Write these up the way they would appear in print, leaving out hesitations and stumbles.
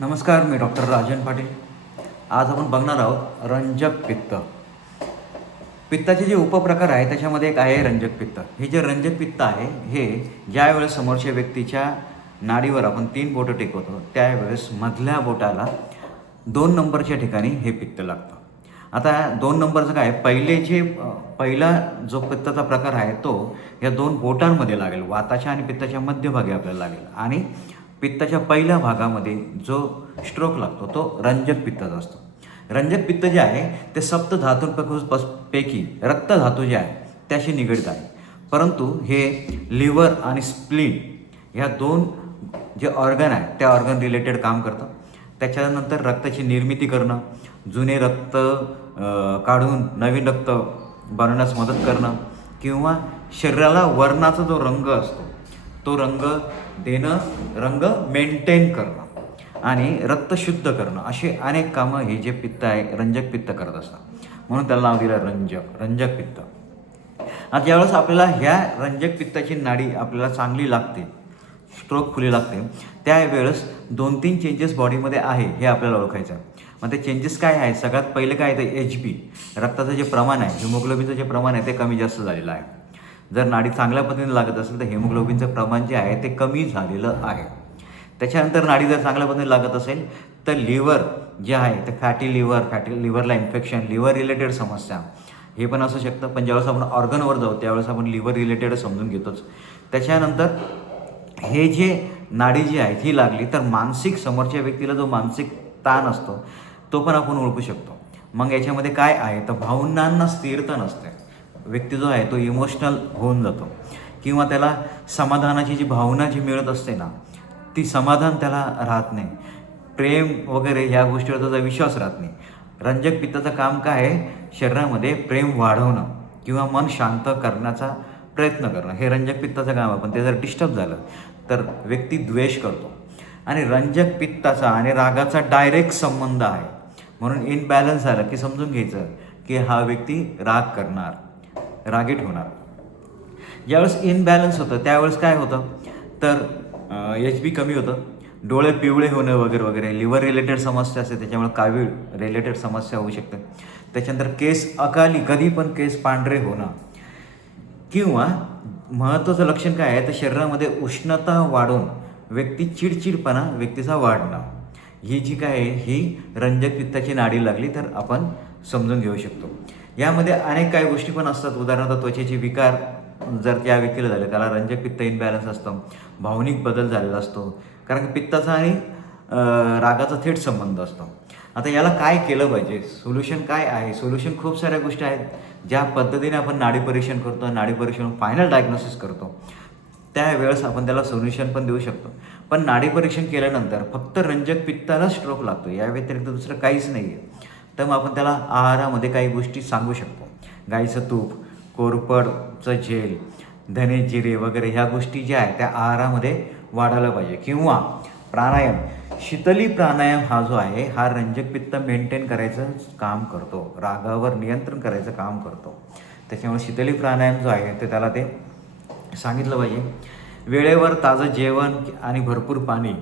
नमस्कार, मी डॉक्टर राजन पाटील. आज आपण बघणार आहोत रंजक पित्त. पित्ताचे जे उपप्रकार आहे त्याच्यामध्ये एक आहे रंजक पित्त. हे जे रंजक पित्त आहे हे ज्यावेळेस समोरच्या व्यक्तीच्या नाडीवर आपण 3 बोटं टेकवतो त्यावेळेस मधल्या बोटाला 2 नंबरच्या ठिकाणी हे पित्त लागतं. आता 2 नंबरचं काय, पहिला जो पित्ताचा प्रकार आहे तो या 2 बोटांमध्ये लागेल, वाताच्या आणि पित्ताच्या मध्यभागी आपल्याला लागेल. आणि पित्ताच्या पहिल्या भागामध्ये जो स्ट्रोक लागतो तो रंजक पित्ताचा असतो. रंजक पित्त जे आहे ते सप्त धातूंपैकी रक्तधातू जे आहे त्याशी निगडित आहे. परंतु हे लिव्हर आणि स्प्लीन ह्या 2 जे ऑर्गन आहे त्या ऑर्गन रिलेटेड काम करतं. त्याच्यानंतर रक्ताची निर्मिती करणं, जुने रक्त काढून नवीन रक्त बनवण्यास मदत करणं, किंवा शरीराला वर्णाचा जो रंग असतो तो रंग देणं, रंग मेंटेन करणं आणि रक्त शुद्ध करणं, असे अनेक कामं हे जे पित्त आहे रंजक पित्त करत असतात. म्हणून त्याला नाव दिलं रंजक पित्त. आता ज्यावेळेस आपल्याला ह्या रंजक पित्ताची नाडी आपल्याला चांगली लागते, स्ट्रोक फुली लागते, त्यावेळेस 2-3 चेंजेस बॉडीमध्ये आहे हे आपल्याला ओळखायचं आहे. मग ते चेंजेस काय आहे? सगळ्यात पहिलं काय आहे तर HB, रक्ताचं जे प्रमाण आहे, हिमोग्लोबिनचं जे प्रमाण आहे ते कमी जास्त झालेलं आहे. जर नाडी चांगल्या पद्धतीने लागत असेल तर हिमोग्लोबिनचं प्रमाण जे आहे ते कमी झालेलं आहे. त्याच्यानंतर नाडी जर चांगल्या पद्धतीने लागत असेल तर लिव्हर जे आहे ते फॅटी लिव्हरला इन्फेक्शन, लिव्हर रिलेटेड समस्या हे पण असू शकतं. पण ज्यावेळेस आपण ऑर्गनवर जाऊ त्यावेळेस आपण लिव्हर रिलेटेड समजून घेतोच. त्याच्यानंतर हे जे नाडी जी आहे ती लागली तर मानसिक, समोरच्या व्यक्तीला जो मानसिक ताण असतो तो पण आपण ओळखू शकतो. मग याच्यामध्ये काय आहे तर भावनांना स्थिरता नसते. व्यक्ती जो आहे तो इमोशनल होऊन जातो, किंवा त्याला समाधानाची जी भावना जी मिळत असते ना ती समाधान त्याला राहत नाही. प्रेम वगैरे ह्या गोष्टीवर त्याचा विश्वास राहत नाही. रंजक पित्ताचं काम काय आहे? शरीरामध्ये प्रेम वाढवणं किंवा मन शांत करण्याचा प्रयत्न करणं, हे रंजक पित्ताचं काम आहे. पण ते जर डिस्टर्ब झालं तर व्यक्ती द्वेष करतो. आणि रंजक पित्ताचा आणि रागाचा डायरेक्ट संबंध आहे. म्हणून इनबॅलन्स झालं की समजून घ्यायचं की हा व्यक्ती राग करणार, रागीट होणार. ज्यावेळेस इनबॅलन्स होतं त्यावेळेस काय होतं तर HB कमी होतं, डोळे पिवळे होणं वगैरे वगैरे, लिव्हर रिलेटेड समस्या असते त्याच्यामुळे कावीळ रिलेटेड समस्या होऊ शकते. त्याच्यानंतर केस अकाली, कधी पण केस पांढरे होणं, किंवा महत्त्वाचं लक्षण काय आहे तर शरीरामध्ये उष्णता वाढून व्यक्ती चिडचिडपणा व्यक्तीचा वाढणं, ही जी काय आहे ही रंजक पित्ताची नाडी लागली तर आपण समजून घेऊ शकतो. यामध्ये अनेक काही गोष्टी पण असतात. उदाहरणार्थ त्वचेचे विकार जर त्या व्यक्तीला झाले त्याला रंजक पित्त इनबॅलन्स असतं. भावनिक बदल झालेला असतो, कारण की पित्ताचा आणि रागाचा थेट संबंध असतो. आता याला काय केलं पाहिजे, सोल्युशन काय आहे? सोल्युशन खूप साऱ्या गोष्टी आहेत. ज्या पद्धतीने आपण नाडी परीक्षण करतो, नाडी परीक्षण फायनल डायग्नोसिस करतो, त्यावेळेस आपण त्याला सोल्युशन पण देऊ शकतो. पण नाडी परीक्षण केल्यानंतर फक्त रंजक पित्ताला स्ट्रोक लागतो, या व्यतिरिक्त दुसरं काहीच नाही आहे. तर मग आपण त्याला आहारामध्ये काही गोष्टी सांगू शकतो. गाईचं तूप, कोरफडचं जेल, धने जिरे वगैरे ह्या गोष्टी ज्या आहेत त्या आहारामध्ये वाढायला पाहिजे. किंवा प्राणायाम, शीतली प्राणायाम हा जो आहे हा रंजक पित्त मेंटेन करायचं काम करतो, रागावर नियंत्रण करायचं काम करतो. त्याच्यामुळे शीतली प्राणायाम जो आहे ते त्याला ते सांगितलं पाहिजे. वेळेवर ताजं जेवण आणि भरपूर पाणी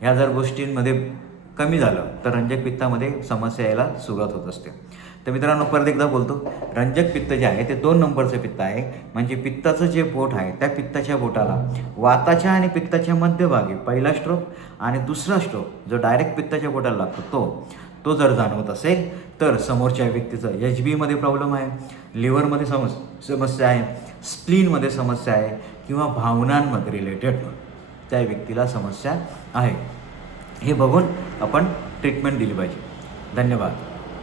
ह्या जर गोष्टींमध्ये कमी झालं तर रंजक पित्तामध्ये समस्या यायला सुरुवात होत असते. तर मित्रांनो, परत एकदा बोलतो, रंजक पित्त जे आहे ते 2 नंबरचं पित्त आहे. म्हणजे पित्ताचं जे बोट आहे त्या पित्ताच्या बोटाला वाताच्या आणि पित्ताच्या मध्यभागी पहिला स्ट्रोक आणि दुसरा स्ट्रोक जो डायरेक्ट पित्ताच्या बोटाला लागतो तो जर जाणवत असेल तर समोरच्या व्यक्तीचं HBमध्ये प्रॉब्लेम आहे, लिव्हरमध्ये समस्या आहे, स्प्लीनमध्ये समस्या आहे, किंवा भावनांमध्ये रिलेटेड त्या व्यक्तीला समस्या आहे. हे बघून आपण ट्रीटमेंट दिली पाहिजे. धन्यवाद.